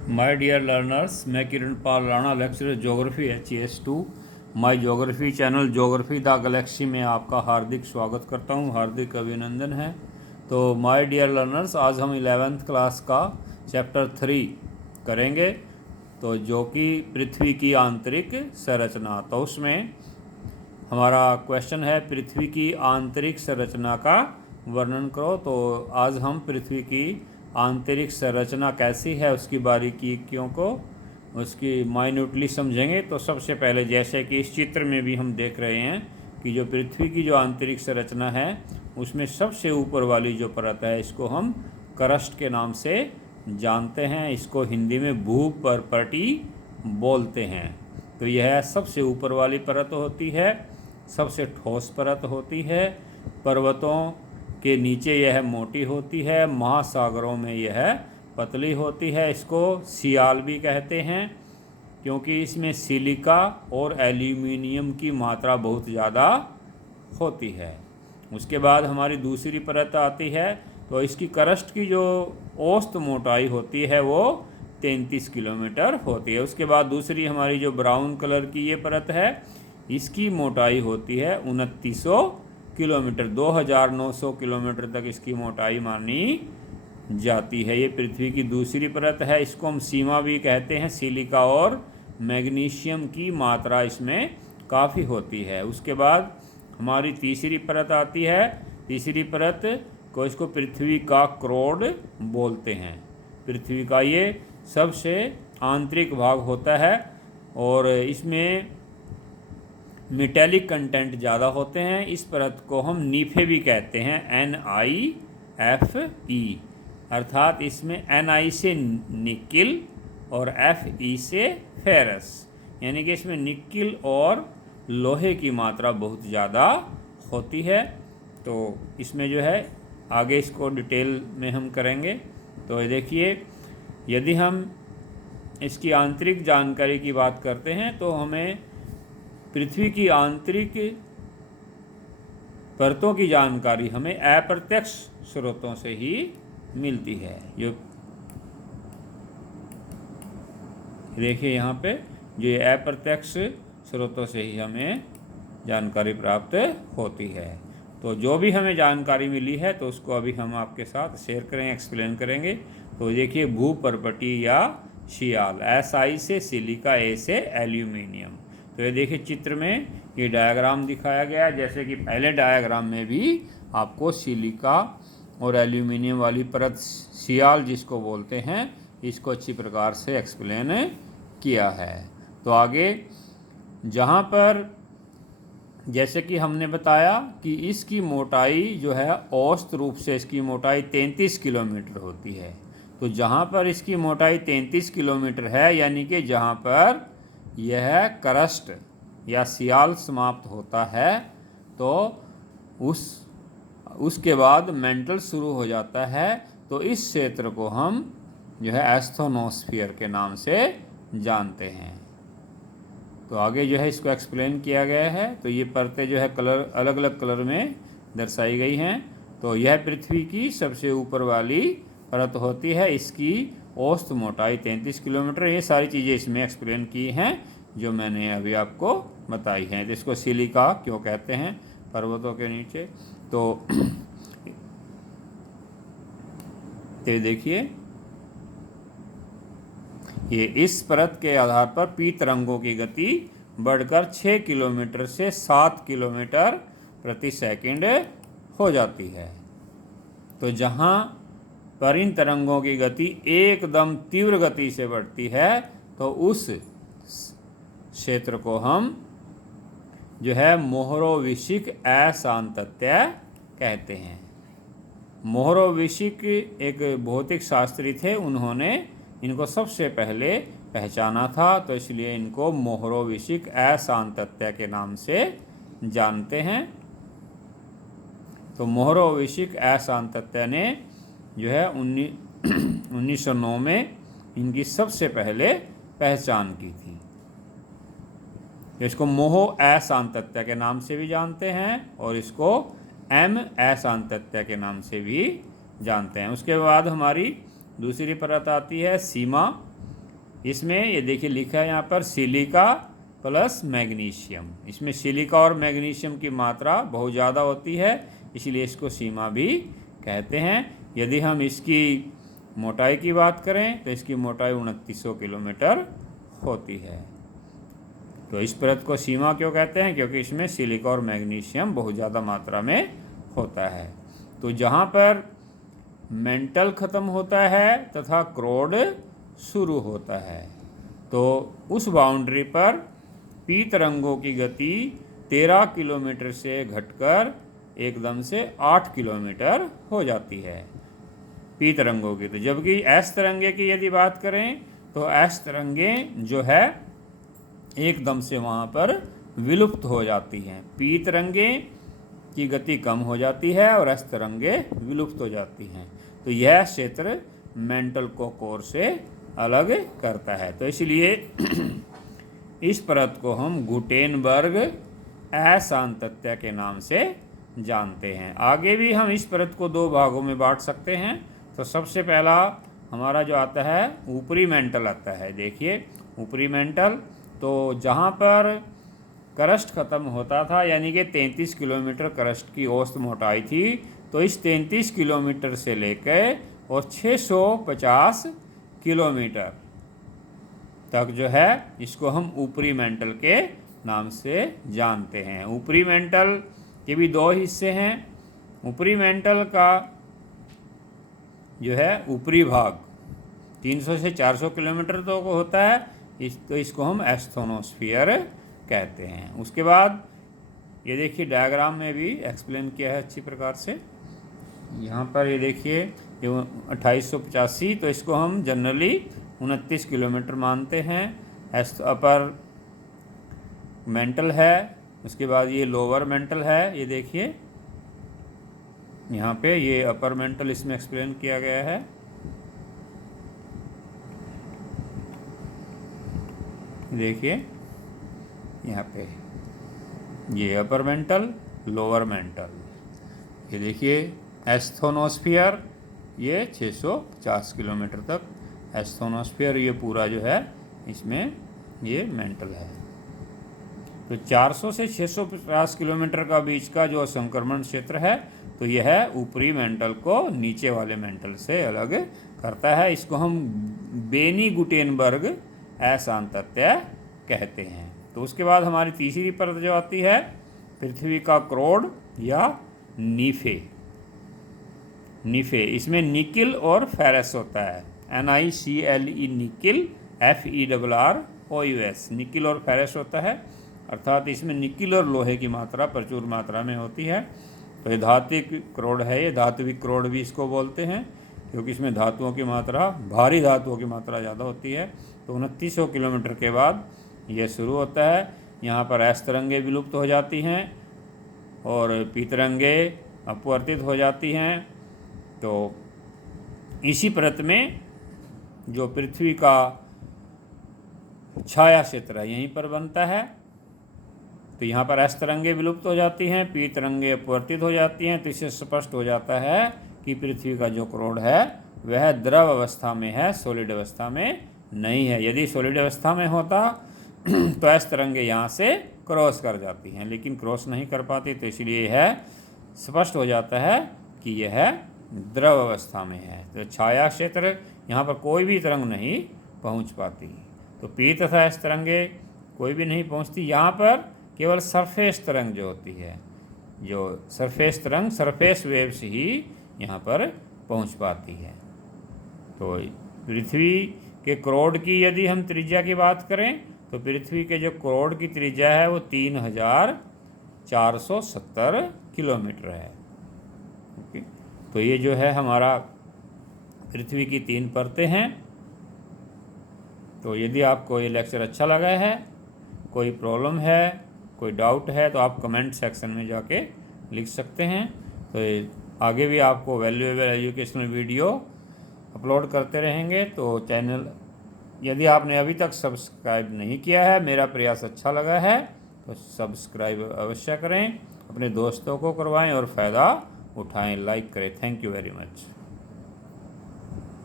My dear learners, मैं Kiran Pal Rana, lecturer geography HES2 my geography channel geography the galaxy में आपका हार्दिक स्वागत करता हूं, हार्दिक अभिनंदन है। तो माय डियर लर्नर्स, आज हम 11th क्लास का चैप्टर 3 करेंगे, तो जो कि पृथ्वी की आंतरिक संरचना। तो उसमें हमारा क्वेश्चन है, पृथ्वी की आंतरिक संरचना का वर्णन करो। तो आज हम पृथ्वी की आंतरिक संरचना कैसी है उसकी बारीकियों को उसकी माइन्यूटली समझेंगे। तो सबसे पहले, जैसे कि इस चित्र में भी हम देख रहे हैं कि जो पृथ्वी की जो आंतरिक संरचना है उसमें सबसे ऊपर वाली जो परत है इसको हम क्रस्ट के नाम से जानते हैं। इसको हिंदी में भूपर्पटी बोलते हैं। तो यह सबसे ऊपर वाली परत होती है, सबसे ठोस परत होती है। पर्वतों के नीचे यह मोटी होती है, महासागरों में यह पतली होती है। इसको सियाल भी कहते हैं क्योंकि इसमें सिलिका और एल्यूमिनियम की मात्रा बहुत ज़्यादा होती है। उसके बाद हमारी दूसरी परत आती है। तो इसकी क्रस्ट की जो औसत मोटाई होती है वो 33 किलोमीटर होती है। उसके बाद दूसरी हमारी जो ब्राउन कलर की ये परत है, इसकी मोटाई होती है 2900 किलोमीटर, 2900 किलोमीटर तक इसकी मोटाई मानी जाती है। ये पृथ्वी की दूसरी परत है। इसको हम सीमा भी कहते हैं। सिलिका और मैग्नीशियम की मात्रा इसमें काफ़ी होती है। उसके बाद हमारी तीसरी परत आती है। तीसरी परत को इसको पृथ्वी का क्रोड बोलते हैं। पृथ्वी का ये सबसे आंतरिक भाग होता है और इसमें मेटेलिक कंटेंट ज़्यादा होते हैं। इस परत को हम नीफे भी कहते हैं, NiFe, अर्थात इसमें Ni से निकिल और Fe से फेरस, यानी कि इसमें निकिल और लोहे की मात्रा बहुत ज़्यादा होती है। तो इसमें जो है आगे इसको डिटेल में हम करेंगे। तो देखिए, यदि हम इसकी आंतरिक जानकारी की बात करते हैं तो हमें पृथ्वी की आंतरिक परतों की जानकारी हमें अप्रत्यक्ष स्रोतों से ही मिलती है। जो देखिए यहाँ पे, जो अप्रत्यक्ष स्रोतों से ही हमें जानकारी प्राप्त होती है। तो जो भी हमें जानकारी मिली है तो उसको अभी हम आपके साथ शेयर करेंगे, एक्सप्लेन करेंगे। तो देखिए, भूपर्पटी या सियाल, Si से सिलिका, A से एल्यूमिनियम। तो ये देखिए चित्र में ये डायग्राम दिखाया गया है। जैसे कि पहले डायग्राम में भी आपको सिलिका और एल्यूमिनियम वाली परत, सियाल जिसको बोलते हैं, इसको अच्छी प्रकार से एक्सप्लेन किया है। तो आगे, जहाँ पर जैसे कि हमने बताया कि इसकी मोटाई जो है औसत रूप से इसकी मोटाई 33 किलोमीटर होती है। तो जहाँ पर इसकी मोटाई 33 किलोमीटर है, यानी कि जहाँ पर यह क्रस्ट या सियाल समाप्त होता है, तो उसके बाद मेंटल शुरू हो जाता है। तो इस क्षेत्र को हम जो है एस्थोनोस्फियर के नाम से जानते हैं। तो आगे जो है इसको एक्सप्लेन किया गया है। तो ये परतें जो है कलर, अलग अलग कलर में दर्शाई गई हैं। तो यह पृथ्वी की सबसे ऊपर वाली परत होती है। इसकी औसत मोटाई 33 किलोमीटर। ये सारी चीज़ें इसमें एक्सप्लेन की हैं जो मैंने अभी आपको बताई हैं। तो इसको सिलिका क्यों कहते हैं, पर्वतों के नीचे। तो देखिए, ये इस परत के आधार पर पी तरंगों की गति बढ़कर 6 किलोमीटर से 7 किलोमीटर प्रति सेकंड हो जाती है। तो जहाँ पर इन तरंगों की गति एकदम तीव्र गति से बढ़ती है, तो उस क्षेत्र को हम जो है मोहरोविशिक असांतत्य कहते हैं। मोहरोविशिक एक भौतिक शास्त्री थे, उन्होंने इनको सबसे पहले पहचाना था, तो इसलिए इनको मोहरोविशिक असांतत्य के नाम से जानते हैं। तो मोहरोविशिक असांतत्य ने जो है 1909 में इनकी सबसे पहले पहचान की थी। इसको मोहो असांतत्य के नाम से भी जानते हैं और इसको M असांतत्य के नाम से भी जानते हैं। उसके बाद हमारी दूसरी परत आती है सीमा। इसमें ये देखिए लिखा है यहाँ पर सिलिका प्लस मैग्नीशियम। इसमें सिलिका और मैग्नीशियम की मात्रा बहुत ज़्यादा होती है, इसलिए इसको सीमा भी कहते हैं। यदि हम इसकी मोटाई की बात करें तो इसकी मोटाई 2900 किलोमीटर होती है। तो इस परत को सीमा क्यों कहते हैं? क्योंकि इसमें सिलिका और मैग्नीशियम बहुत ज़्यादा मात्रा में होता है। तो जहाँ पर मेंटल ख़त्म होता है तथा क्रोड शुरू होता है, तो उस बाउंड्री पर पी तरंगों की गति 13 किलोमीटर से घटकर एकदम से 8 किलोमीटर हो जाती है पी तरंगों की। तो जबकि एस तरंगे की यदि बात करें तो एस तरंगे जो है एकदम से वहाँ पर विलुप्त हो जाती हैं। पी तरंगे की गति कम हो जाती है और एस तरंगे विलुप्त हो जाती हैं। तो यह क्षेत्र मेंटल को कोर से अलग करता है। तो इसलिए इस परत को हम गुटेनबर्ग अशांतत्य के नाम से जानते हैं। आगे भी हम इस परत को दो भागों में बांट सकते हैं। तो सबसे पहला हमारा जो आता है ऊपरी मेंटल आता है। देखिए ऊपरी मेंटल, तो जहाँ पर क्रस्ट ख़त्म होता था, यानी कि 33 किलोमीटर क्रस्ट की औसत मोटाई थी, तो इस 33 किलोमीटर से लेकर और 650 किलोमीटर तक जो है इसको हम ऊपरी मेंटल के नाम से जानते हैं। ऊपरी मेंटल के भी दो हिस्से हैं। ऊपरी मेंटल का जो है ऊपरी भाग 300 से 400 किलोमीटर तो होता है, तो इसको हम एस्थोनोस्फीयर कहते हैं। उसके बाद ये देखिए डायग्राम में भी एक्सप्लेन किया है अच्छी प्रकार से। यहाँ पर ये देखिए 2885, तो इसको हम जनरली 29 किलोमीटर मानते हैं। अपर मेंटल है, उसके बाद ये लोअर मेंटल है। ये देखिए यहाँ पे ये अपर मेंटल इसमें एक्सप्लेन किया गया है। देखिए यहाँ पे ये अपर मेंटल, लोअर मेंटल। ये देखिए एस्थोनोस्फीयर, ये 650 किलोमीटर तक एस्थोनोस्फीयर ये पूरा जो है इसमें ये मेंटल है। तो 400 से 650 किलोमीटर का बीच का जो संक्रमण क्षेत्र है, तो यह ऊपरी मेंटल को नीचे वाले मेंटल से अलग करता है। इसको हम बेनी गुटेनबर्ग अशांतत्य कहते हैं। तो उसके बाद हमारी तीसरी परत जो आती है पृथ्वी का क्रोड या नीफे। नीफे इसमें निकिल और फेरस होता है। NiCle निकिल, FeRROUS निकिल और फेरस होता है। अर्थात इसमें निकिल और लोहे की मात्रा प्रचुर मात्रा में होती है। तो ये धात्विक क्रोड है, ये धात्विक क्रोड भी इसको बोलते हैं, क्योंकि इसमें धातुओं की मात्रा, भारी धातुओं की मात्रा ज़्यादा होती है। तो 2900 किलोमीटर के बाद यह शुरू होता है। यहाँ पर एस तरंगे विलुप्त हो जाती हैं और पी तरंगे अपवर्तित हो जाती हैं। तो इसी परत में जो पृथ्वी का छाया क्षेत्र है यहीं पर बनता है। तो यहाँ पर एस तरंगे विलुप्त हो जाती हैं, पी तरंगे अपवर्तित हो जाती हैं। तो इससे स्पष्ट हो जाता है कि पृथ्वी का जो क्रोड है वह द्रव अवस्था में है, सॉलिड अवस्था में नहीं है। यदि सॉलिड अवस्था में होता तो एस तरंगे यहाँ से क्रॉस कर जाती हैं, लेकिन क्रॉस नहीं कर पाती। तो इसलिए यह स्पष्ट हो जाता है कि यह द्रव अवस्था में है। तो छाया क्षेत्र यहाँ पर कोई भी तरंग नहीं पहुँच पाती। तो पी तथा एस तरंगे कोई भी नहीं पहुँचती। यहाँ पर केवल सरफेस तरंग जो होती है, जो सरफेस तरंग, सरफेस वेव्स ही यहाँ पर पहुँच पाती है। तो पृथ्वी के क्रोड की यदि हम त्रिज्या की बात करें तो पृथ्वी के जो क्रोड की त्रिज्या है वो 3470 किलोमीटर है। ओके, तो ये जो है हमारा पृथ्वी की 3 परतें हैं। तो यदि आपको ये लेक्चर अच्छा लगा है, कोई प्रॉब्लम है, कोई डाउट है, तो आप कमेंट सेक्शन में जाके लिख सकते हैं। तो आगे भी आपको वैल्यूएबल एजुकेशनल वीडियो अपलोड करते रहेंगे। तो चैनल यदि आपने अभी तक सब्सक्राइब नहीं किया है, मेरा प्रयास अच्छा लगा है तो सब्सक्राइब अवश्य करें, अपने दोस्तों को करवाएं और फ़ायदा उठाएं, लाइक करें। Thank you very much.